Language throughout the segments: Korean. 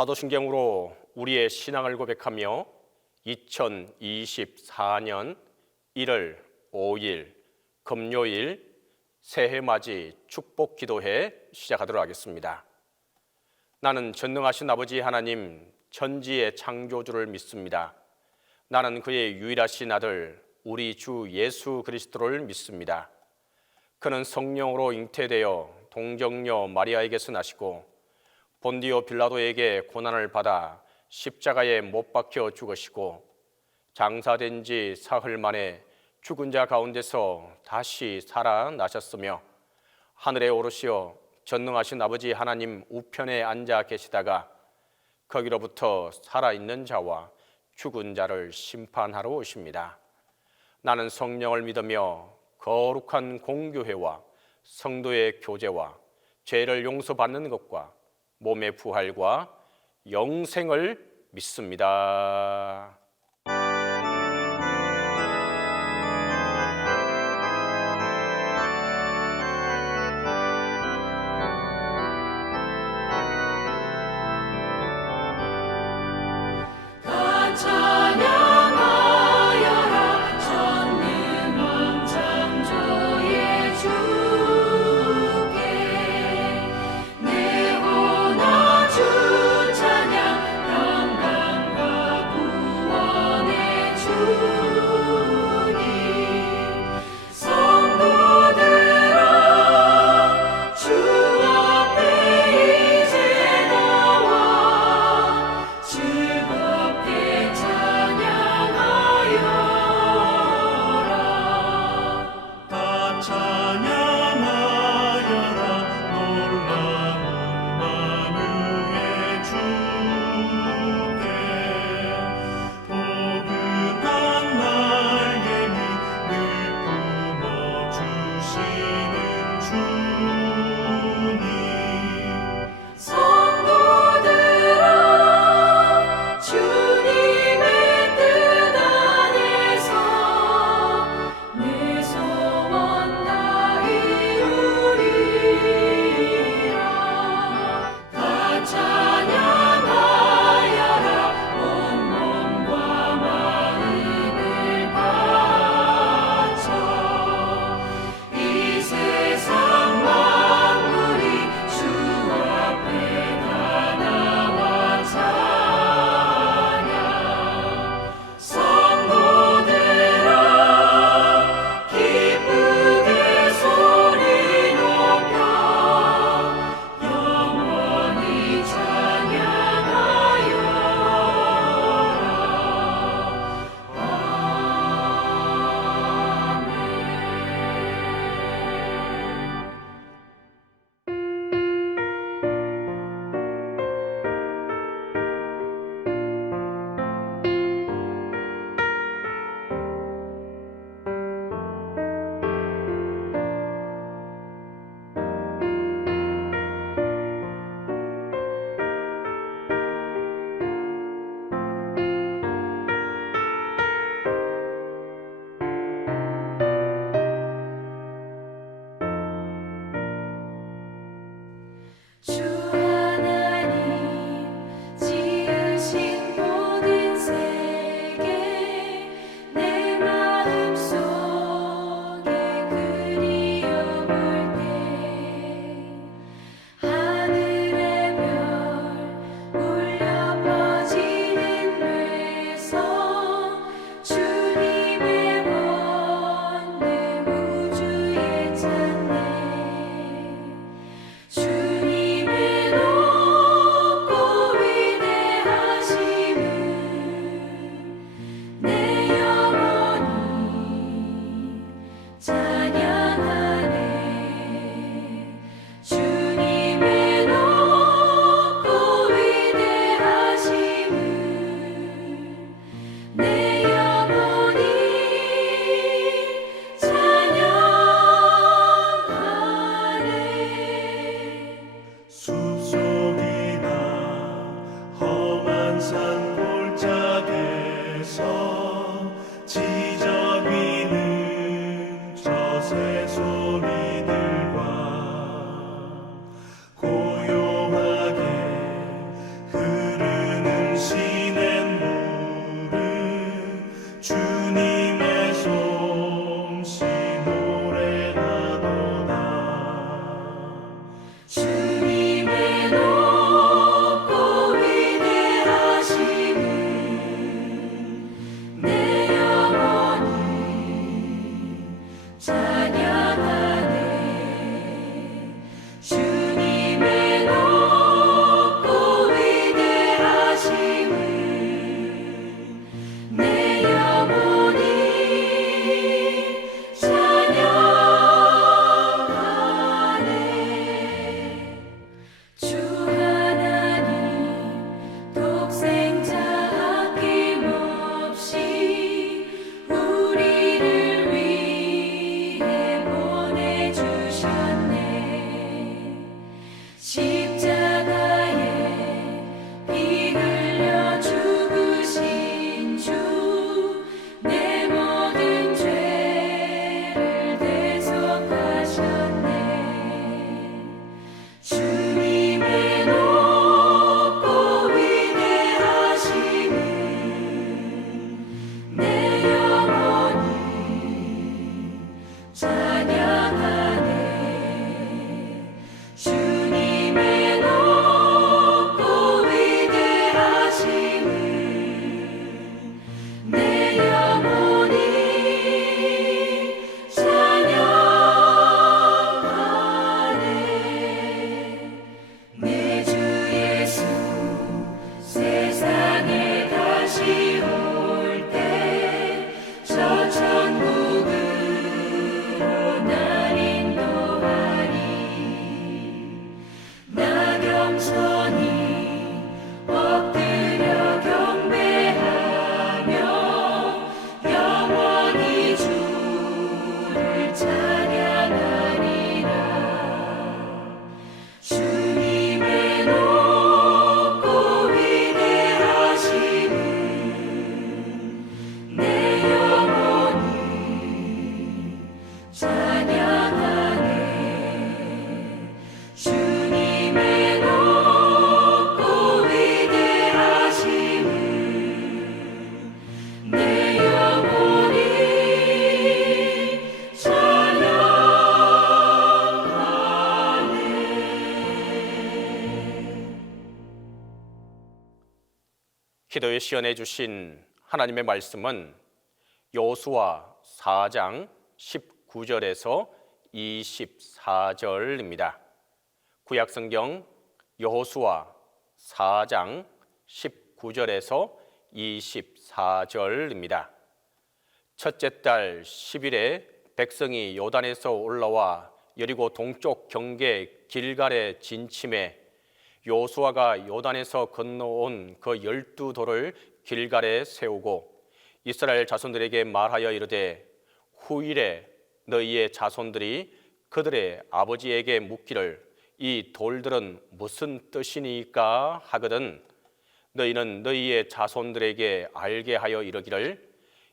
사도신경으로 우리의 신앙을 고백하며 2024년 1월 5일 금요일 새해맞이 축복기도회 시작하도록 하겠습니다. 나는 전능하신 아버지 하나님 천지의 창조주를 믿습니다. 나는 그의 유일하신 아들 우리 주 예수 그리스도를 믿습니다. 그는 성령으로 잉태되어 동정녀 마리아에게서 나시고 본디오 빌라도에게 고난을 받아 십자가에 못 박혀 죽으시고 장사된 지 사흘 만에 죽은 자 가운데서 다시 살아나셨으며 하늘에 오르시어 전능하신 아버지 하나님 우편에 앉아 계시다가 거기로부터 살아있는 자와 죽은 자를 심판하러 오십니다. 나는 성령을 믿으며 거룩한 공교회와 성도의 교제와 죄를 용서받는 것과 몸의 부활과 영생을 믿습니다. 찬양 영광과 구원 기도에 시연해 주신 하나님의 말씀은 여호수아 4장 19절에서 24절입니다. 구약성경 여호수아 4장 19절에서 24절입니다. 첫째 달 10일에 백성이 요단에서 올라와 여리고 동쪽 경계 길갈에 진침해 여호수아가 요단에서 건너온 그 12도를 길갈에 세우고 이스라엘 자손들에게 말하여 이르되 후일에 너희의 자손들이 그들의 아버지에게 묻기를 이 돌들은 무슨 뜻이니까 하거든 너희는 너희의 자손들에게 알게 하여 이르기를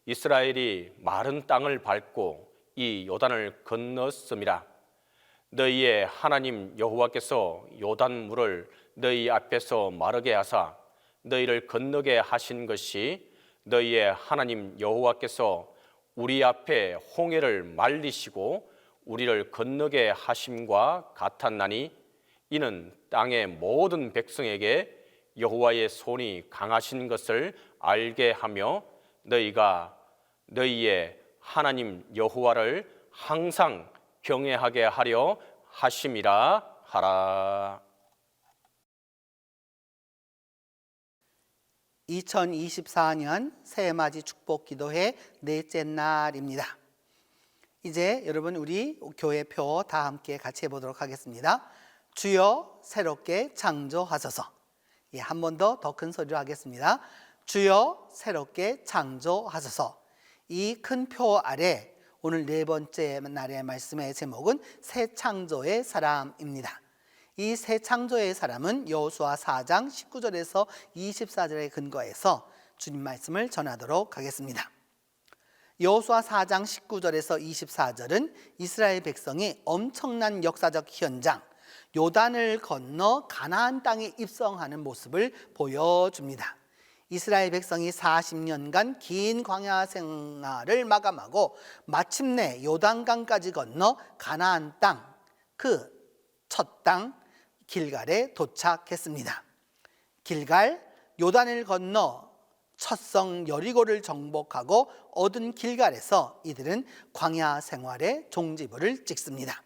이스라엘이 마른 땅을 밟고 이 요단을 건넜음이라. 너희의 하나님 여호와께서 요단물을 너희 앞에서 마르게 하사 너희를 건너게 하신 것이 너희의 하나님 여호와께서 우리 앞에 홍해를 말리시고 우리를 건너게 하심과 같았나니 이는 땅의 모든 백성에게 여호와의 손이 강하신 것을 알게 하며 너희가 너희의 하나님 여호와를 항상 경외하게 하려 하심이라 하라. 2024년 새해맞이 축복기도회 넷째 날입니다. 이제 여러분 우리 교회표 다 함께 같이 해보도록 하겠습니다. 주여 새롭게 창조하소서. 한 번 더 큰 소리로 하겠습니다. 주여 새롭게 창조하소서. 이 큰 표 아래 오늘 네 번째 날의 말씀의 제목은 새 창조의 사람입니다. 이 새 창조의 사람은 여호수아 4장 19절에서 24절에 근거해서 주님 말씀을 전하도록 하겠습니다. 여호수아 4장 19절에서 24절은 이스라엘 백성이 엄청난 역사적 현장 요단을 건너 가나안 땅에 입성하는 모습을 보여줍니다. 이스라엘 백성이 40년간 긴 광야 생활을 마감하고 마침내 요단강까지 건너 가나안 땅, 그 첫 땅 길갈에 도착했습니다. 길갈, 요단을 건너 첫 성 여리고를 정복하고 얻은 길갈에서 이들은 광야 생활의 종지부를 찍습니다.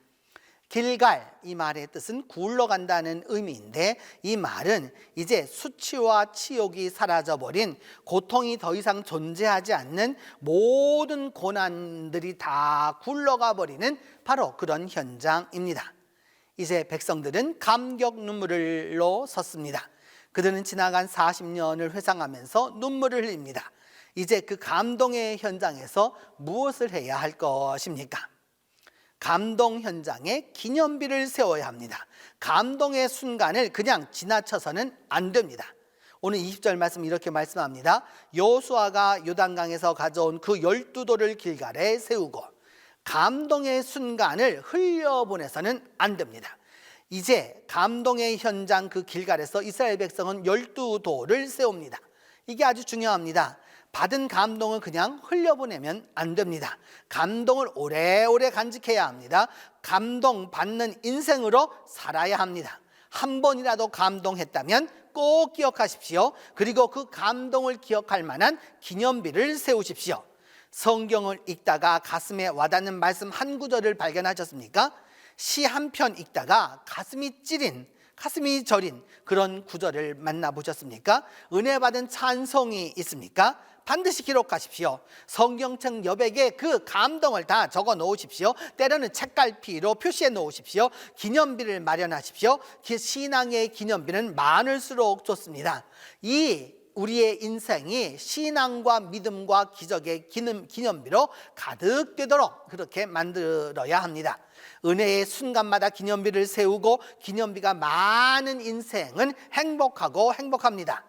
길갈, 이 말의 뜻은 굴러간다는 의미인데 이 말은 이제 수치와 치욕이 사라져버린 고통이 더 이상 존재하지 않는 모든 고난들이 다 굴러가 버리는 바로 그런 현장입니다. 이제 백성들은 감격 눈물로 섰습니다. 그들은 지나간 40년을 회상하면서 눈물을 흘립니다. 이제 그 감동의 현장에서 무엇을 해야 할 것입니까? 감동 현장에 기념비를 세워야 합니다. 감동의 순간을 그냥 지나쳐서는 안 됩니다. 오늘 20절 말씀 이렇게 말씀합니다. 여호수아가 요단강에서 가져온 그 12돌을 길갈에 세우고 감동의 순간을 흘려보내서는 안 됩니다. 이제 감동의 현장 그 길갈에서 이스라엘 백성은 12돌을 세웁니다. 이게 아주 중요합니다. 받은 감동을 그냥 흘려보내면 안 됩니다. 감동을 오래오래 간직해야 합니다. 감동 받는 인생으로 살아야 합니다. 한 번이라도 감동했다면 꼭 기억하십시오. 그리고 그 감동을 기억할 만한 기념비를 세우십시오. 성경을 읽다가 가슴에 와닿는 말씀 한 구절을 발견하셨습니까? 시 한 편 읽다가 가슴이 찌린, 가슴이 저린 그런 구절을 만나보셨습니까? 은혜 받은 찬송이 있습니까? 반드시 기록하십시오. 성경책 여백에 그 감동을 다 적어 놓으십시오. 때로는 책갈피로 표시해 놓으십시오. 기념비를 마련하십시오. 신앙의 기념비는 많을수록 좋습니다. 이 우리의 인생이 신앙과 믿음과 기적의 기념비로 가득 되도록 그렇게 만들어야 합니다. 은혜의 순간마다 기념비를 세우고 기념비가 많은 인생은 행복하고 행복합니다.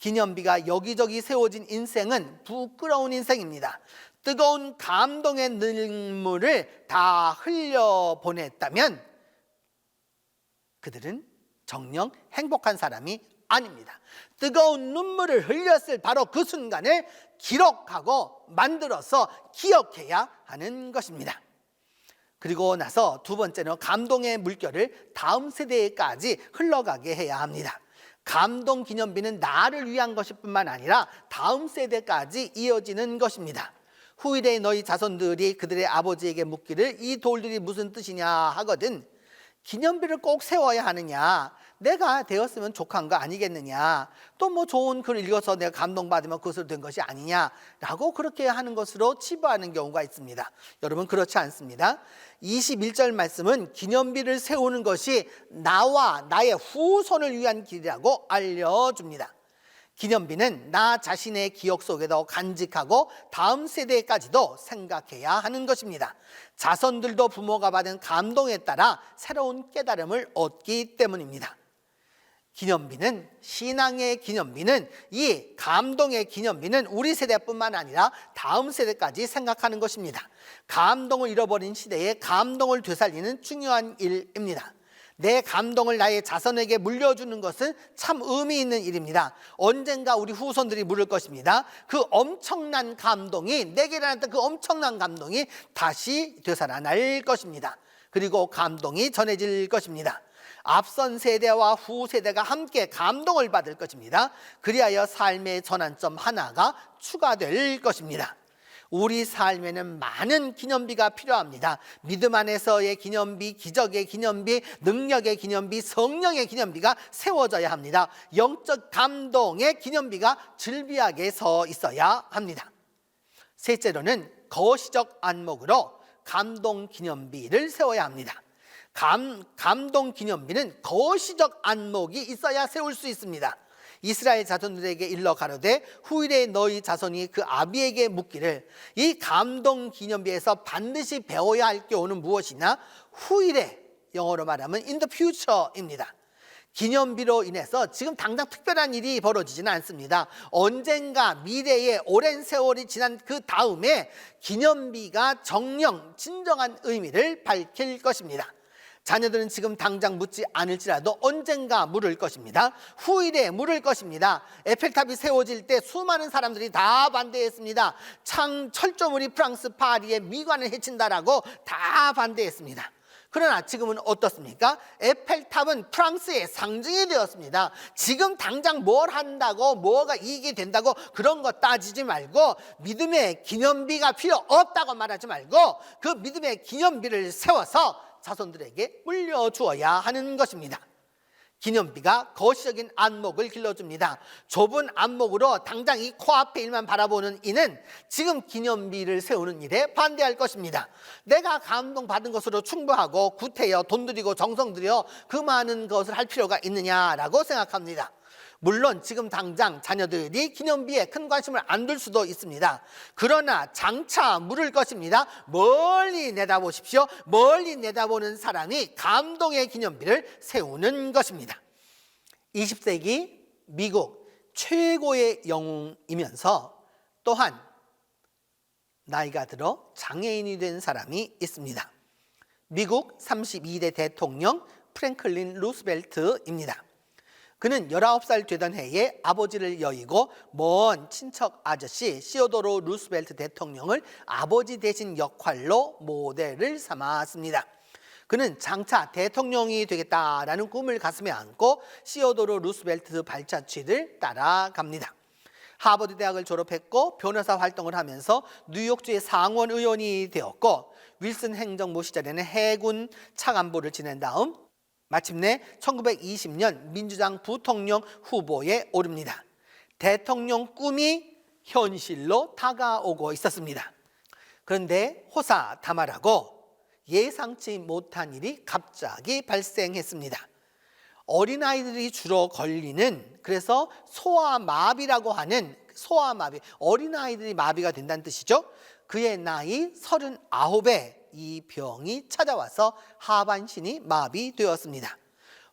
기념비가 여기저기 세워진 인생은 부끄러운 인생입니다. 뜨거운 감동의 눈물을 다 흘려보냈다면 그들은 정녕 행복한 사람이 아닙니다. 뜨거운 눈물을 흘렸을 바로 그 순간을 기록하고 만들어서 기억해야 하는 것입니다. 그리고 나서 두 번째는 감동의 물결을 다음 세대까지 흘러가게 해야 합니다. 감동 기념비는 나를 위한 것일 뿐만 아니라 다음 세대까지 이어지는 것입니다. 후일에 너희 자손들이 그들의 아버지에게 묻기를 이 돌들이 무슨 뜻이냐 하거든 기념비를 꼭 세워야 하느냐, 내가 되었으면 족한 거 아니겠느냐, 또 뭐 좋은 글 읽어서 내가 감동받으면 그것으로 된 것이 아니냐라고 그렇게 하는 것으로 치부하는 경우가 있습니다. 여러분 그렇지 않습니다. 21절 말씀은 기념비를 세우는 것이 나와 나의 후손을 위한 길이라고 알려줍니다. 기념비는 나 자신의 기억 속에도 간직하고 다음 세대까지도 생각해야 하는 것입니다. 자손들도 부모가 받은 감동에 따라 새로운 깨달음을 얻기 때문입니다. 기념비는, 신앙의 기념비는, 이 감동의 기념비는 우리 세대뿐만 아니라 다음 세대까지 생각하는 것입니다. 감동을 잃어버린 시대에 감동을 되살리는 중요한 일입니다. 내 감동을 나의 자손에게 물려주는 것은 참 의미 있는 일입니다. 언젠가 우리 후손들이 물을 것입니다. 그 엄청난 감동이, 내게 일어났던 그 엄청난 감동이 다시 되살아날 것입니다. 그리고 감동이 전해질 것입니다. 앞선 세대와 후 세대가 함께 감동을 받을 것입니다. 그리하여 삶의 전환점 하나가 추가될 것입니다. 우리 삶에는 많은 기념비가 필요합니다. 믿음 안에서의 기념비, 기적의 기념비, 능력의 기념비, 성령의 기념비가 세워져야 합니다. 영적 감동의 기념비가 즐비하게 서 있어야 합니다. 셋째로는 거시적 안목으로 감동 기념비를 세워야 합니다. 감동 기념비는 거시적 안목이 있어야 세울 수 있습니다. 이스라엘 자손들에게 일러 가로되 후일에 너희 자손이 그 아비에게 묻기를 이 감동 기념비에서 반드시 배워야 할 교훈은 무엇이냐? 후일에, 영어로 말하면 in the future입니다. 기념비로 인해서 지금 당장 특별한 일이 벌어지지는 않습니다. 언젠가 미래의 오랜 세월이 지난 그 다음에 기념비가 정령 진정한 의미를 밝힐 것입니다. 자녀들은 지금 당장 묻지 않을지라도 언젠가 물을 것입니다. 후일에 물을 것입니다. 에펠탑이 세워질 때 수많은 사람들이 다 반대했습니다. 철조물이 프랑스 파리의 미관을 해친다라고 다 반대했습니다. 그러나 지금은 어떻습니까? 에펠탑은 프랑스의 상징이 되었습니다. 지금 당장 뭘 한다고 뭐가 이익이 된다고 그런 거 따지지 말고 믿음의 기념비가 필요 없다고 말하지 말고 그 믿음의 기념비를 세워서 자손들에게 물려주어야 하는 것입니다. 기념비가 거시적인 안목을 길러줍니다. 좁은 안목으로 당장 이 코앞의 일만 바라보는 이는 지금 기념비를 세우는 일에 반대할 것입니다. 내가 감동받은 것으로 충분하고 구태여 돈 들이고 정성 들여 그 많은 것을 할 필요가 있느냐라고 생각합니다. 물론 지금 당장 자녀들이 기념비에 큰 관심을 안 둘 수도 있습니다. 그러나 장차 물을 것입니다. 멀리 내다보십시오. 멀리 내다보는 사람이 감동의 기념비를 세우는 것입니다. 20세기 미국 최고의 영웅이면서 또한 나이가 들어 장애인이 된 사람이 있습니다. 미국 32대 대통령 프랭클린 루스벨트입니다. 그는 19살 되던 해에 아버지를 여의고 먼 친척 아저씨 시어도로 루스벨트 대통령을 아버지 대신 역할로 모델을 삼았습니다. 그는 장차 대통령이 되겠다라는 꿈을 가슴에 안고 시어도로 루스벨트 발자취를 따라갑니다. 하버드 대학을 졸업했고 변호사 활동을 하면서 뉴욕주의 상원 의원이 되었고 윌슨 행정부 시절에는 해군 차관보를 지낸 다음 마침내 1920년 민주당 부통령 후보에 오릅니다. 대통령 꿈이 현실로 다가오고 있었습니다. 그런데 호사다마라고 예상치 못한 일이 갑자기 발생했습니다. 어린아이들이 주로 걸리는, 그래서 소아마비라고 하는 소아마비, 어린아이들이 마비가 된다는 뜻이죠. 그의 나이 39에 이 병이 찾아와서 하반신이 마비되었습니다.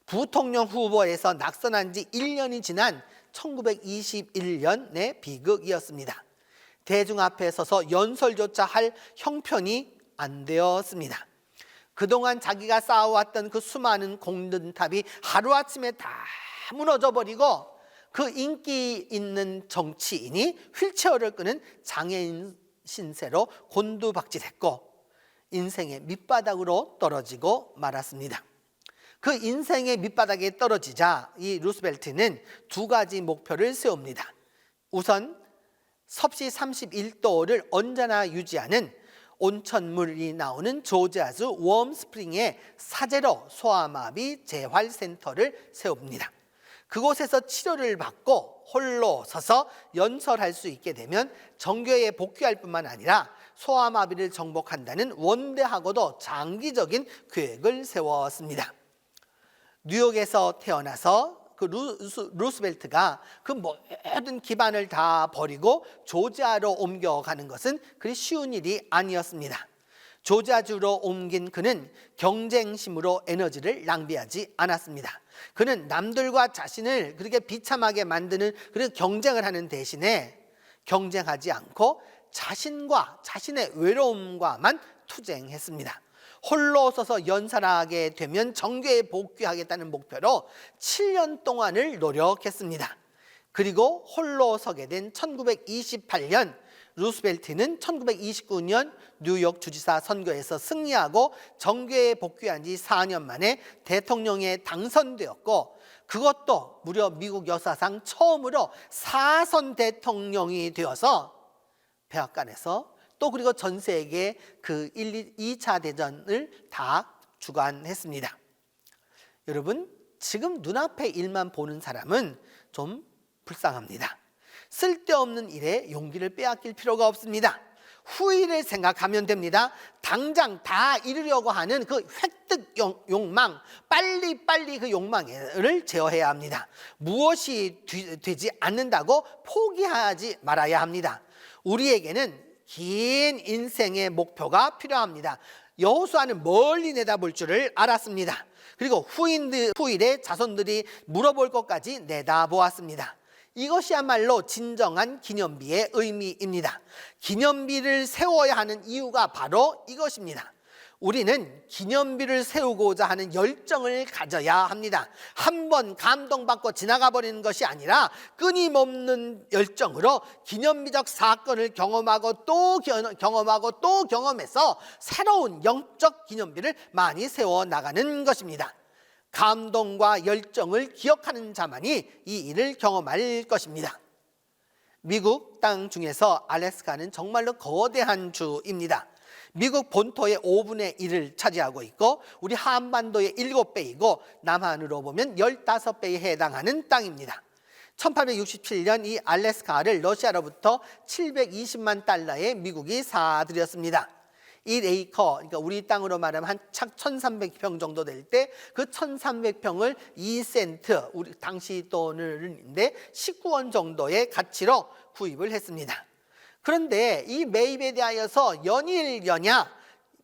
부통령 후보에서 낙선한 지 1년이 지난 1921년의 비극이었습니다. 대중 앞에 서서 연설조차 할 형편이 안 되었습니다. 그동안 자기가 쌓아왔던 그 수많은 공든탑이 하루아침에 다 무너져 버리고 그 인기 있는 정치인이 휠체어를 끄는 장애인 신세로 곤두박질했고 인생의 밑바닥으로 떨어지고 말았습니다. 그 인생의 밑바닥에 떨어지자 이 루스벨트는 두 가지 목표를 세웁니다. 우선 섭씨 31도를 언제나 유지하는 온천물이 나오는 조지아주 웜스프링의 사제로 소아마비 재활센터를 세웁니다. 그곳에서 치료를 받고 홀로 서서 연설할 수 있게 되면 정교회에 복귀할 뿐만 아니라 소아마비를 정복한다는 원대하고도 장기적인 계획을 세웠습니다. 뉴욕에서 태어나서 그 루스벨트가 그 모든 기반을 다 버리고 조지아로 옮겨가는 것은 그리 쉬운 일이 아니었습니다. 조지아주로 옮긴 그는 경쟁심으로 에너지를 낭비하지 않았습니다. 그는 남들과 자신을 그렇게 비참하게 만드는 그런 경쟁을 하는 대신에 경쟁하지 않고 자신과 자신의 외로움과만 투쟁했습니다. 홀로 서서 연설하게 되면 정교에 복귀하겠다는 목표로 7년 동안을 노력했습니다. 그리고 홀로 서게 된 1928년 루스벨트는 1929년 뉴욕 주지사 선거에서 승리하고 정교에 복귀한 지 4년 만에 대통령에 당선되었고, 그것도 무려 미국 역사상 처음으로 4선 대통령이 되어서 백악관에서 또 그리고 전 세계 그 2차 대전을 다 주관했습니다. 여러분, 지금 눈앞의 일만 보는 사람은 좀 불쌍합니다. 쓸데없는 일에 용기를 빼앗길 필요가 없습니다. 후일을 생각하면 됩니다. 당장 다 이루려고 하는 그 획득 욕망, 빨리빨리 그 욕망을 제어해야 합니다. 무엇이 되지 않는다고 포기하지 말아야 합니다. 우리에게는 긴 인생의 목표가 필요합니다. 여호수아는 멀리 내다볼 줄을 알았습니다. 그리고 후일의 자손들이 물어볼 것까지 내다보았습니다. 이것이야말로 진정한 기념비의 의미입니다. 기념비를 세워야 하는 이유가 바로 이것입니다. 우리는 기념비를 세우고자 하는 열정을 가져야 합니다. 한번 감동받고 지나가 버리는 것이 아니라 끊임없는 열정으로 기념비적 사건을 경험하고 또 경험하고 또 경험해서 새로운 영적 기념비를 많이 세워나가는 것입니다. 감동과 열정을 기억하는 자만이 이 일을 경험할 것입니다. 미국 땅 중에서 알래스카는 정말로 거대한 주입니다. 미국 본토의 5분의 1을 차지하고 있고 우리 한반도의 7배이고 남한으로 보면 15배에 해당하는 땅입니다. 1867년 이 알래스카를 러시아로부터 720만 달러에 미국이 사들였습니다. 1에이커, 그러니까 우리 땅으로 말하면 한 1300평 정도 될 때 그 1300평을 2센트, 우리 당시 돈인데 19원 정도의 가치로 구입을 했습니다. 그런데 이 매입에 대하여서 연일연야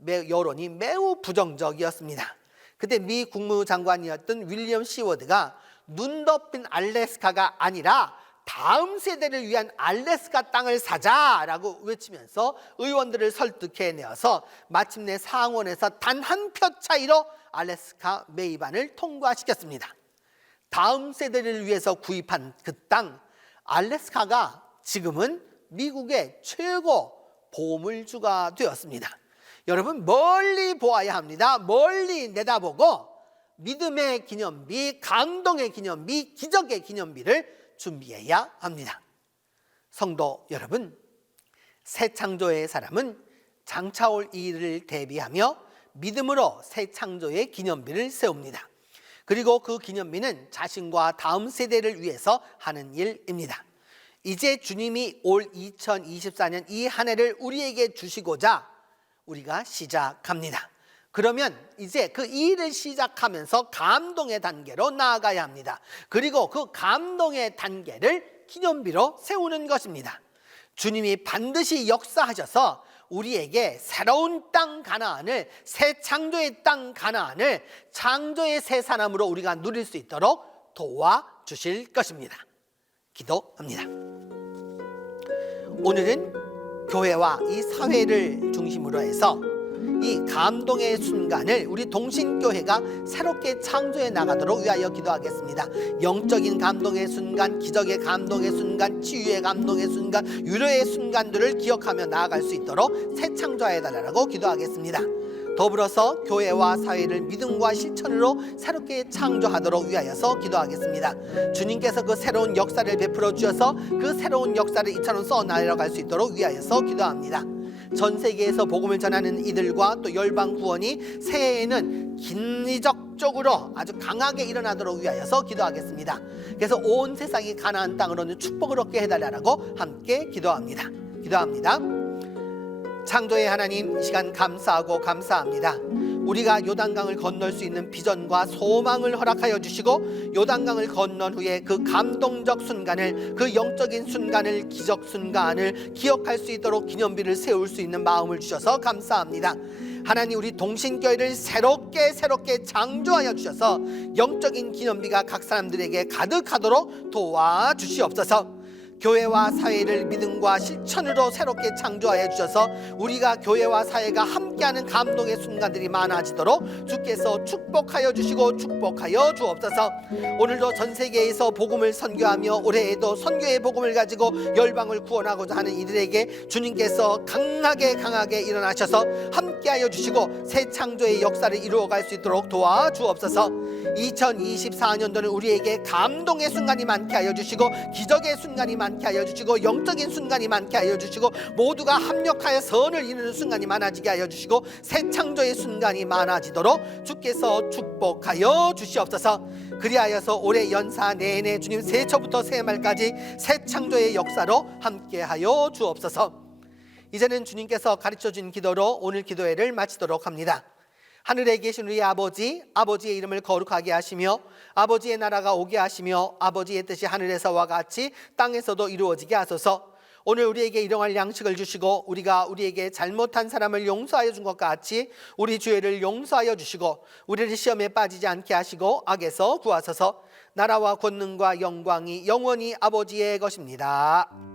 여론이 매우 부정적이었습니다. 그때 미 국무장관이었던 윌리엄 시워드가 눈 덮인 알래스카가 아니라 다음 세대를 위한 알래스카 땅을 사자라고 외치면서 의원들을 설득해내어서 마침내 상원에서 단 한 표 차이로 알래스카 매입안을 통과시켰습니다. 다음 세대를 위해서 구입한 그 땅 알래스카가 지금은 미국의 최고 보물주가 되었습니다. 여러분, 멀리 보아야 합니다. 멀리 내다보고 믿음의 기념비, 감동의 기념비, 기적의 기념비를 준비해야 합니다. 성도 여러분, 새 창조의 사람은 장차올 일을 대비하며 믿음으로 새 창조의 기념비를 세웁니다. 그리고 그 기념비는 자신과 다음 세대를 위해서 하는 일입니다. 이제 주님이 올 2024년 이 한 해를 우리에게 주시고자 우리가 시작합니다. 그러면 이제 그 일을 시작하면서 감동의 단계로 나아가야 합니다. 그리고 그 감동의 단계를 기념비로 세우는 것입니다. 주님이 반드시 역사하셔서 우리에게 새로운 땅 가나안을, 새 창조의 땅 가나안을 창조의 새 사람으로 우리가 누릴 수 있도록 도와주실 것입니다. 기도합니다. 오늘은 교회와 이 사회를 중심으로 해서 이 감동의 순간을 우리 동신교회가 새롭게 창조해 나가도록 위하여 기도하겠습니다. 영적인 감동의 순간, 기적의 감동의 순간, 치유의 감동의 순간, 위로의 순간들을 기억하며 나아갈 수 있도록 새 창조해 달라고 기도하겠습니다. 더불어서 교회와 사회를 믿음과 실천으로 새롭게 창조하도록 위하여서 기도하겠습니다. 주님께서 그 새로운 역사를 베풀어 주셔서 그 새로운 역사를 이처럼 써나가갈 수 있도록 위하여서 기도합니다. 전 세계에서 복음을 전하는 이들과 또 열방 구원이 새해에는 긴이적적으로 아주 강하게 일어나도록 위하여서 기도하겠습니다. 그래서 온 세상이 가나안 땅으로는 축복을 얻게 해달라고 함께 기도합니다. 창조의 하나님, 이 시간 감사하고 감사합니다. 우리가 요단강을 건널 수 있는 비전과 소망을 허락하여 주시고 요단강을 건넌 후에 그 감동적 순간을, 그 영적인 순간을, 기적 순간을 기억할 수 있도록 기념비를 세울 수 있는 마음을 주셔서 감사합니다. 하나님, 우리 동신교회를 새롭게 창조하여 주셔서 영적인 기념비가 각 사람들에게 가득하도록 도와주시옵소서. 교회와 사회를 믿음과 실천으로 새롭게 창조하여 주셔서 우리가 교회와 사회가 함께하는 감동의 순간들이 많아지도록 주께서 축복하여 주시고 축복하여 주옵소서. 오늘도 전 세계에서 복음을 선교하며 올해에도 선교의 복음을 가지고 열방을 구원하고자 하는 이들에게 주님께서 강하게 일어나셔서 함께하여 주시고 새 창조의 역사를 이루어갈 수 있도록 도와주옵소서. 2024년도는 우리에게 감동의 순간이 많게 하여 주시고 기적의 순간이 많게 하여 주시고 영적인 순간이 많게 하여 주시고 모두가 합력하여 선을 이루는 순간이 많아지게 하여 주시고 새 창조의 순간이 많아지도록 주께서 축복하여 주시옵소서. 그리하여서 올해 연사 내내 주님 새해초부터 새해말까지 새 창조의 역사로 함께하여 주옵소서. 이제는 주님께서 가르쳐준 기도로 오늘 기도회를 마치도록 합니다. 하늘에 계신 우리 아버지, 아버지의 이름을 거룩하게 하시며 아버지의 나라가 오게 하시며 아버지의 뜻이 하늘에서와 같이 땅에서도 이루어지게 하소서. 오늘 우리에게 일용할 양식을 주시고 우리가 우리에게 잘못한 사람을 용서하여 준 것 같이 우리 죄를 용서하여 주시고 우리를 시험에 빠지지 않게 하시고 악에서 구하소서. 나라와 권능과 영광이 영원히 아버지의 것입니다.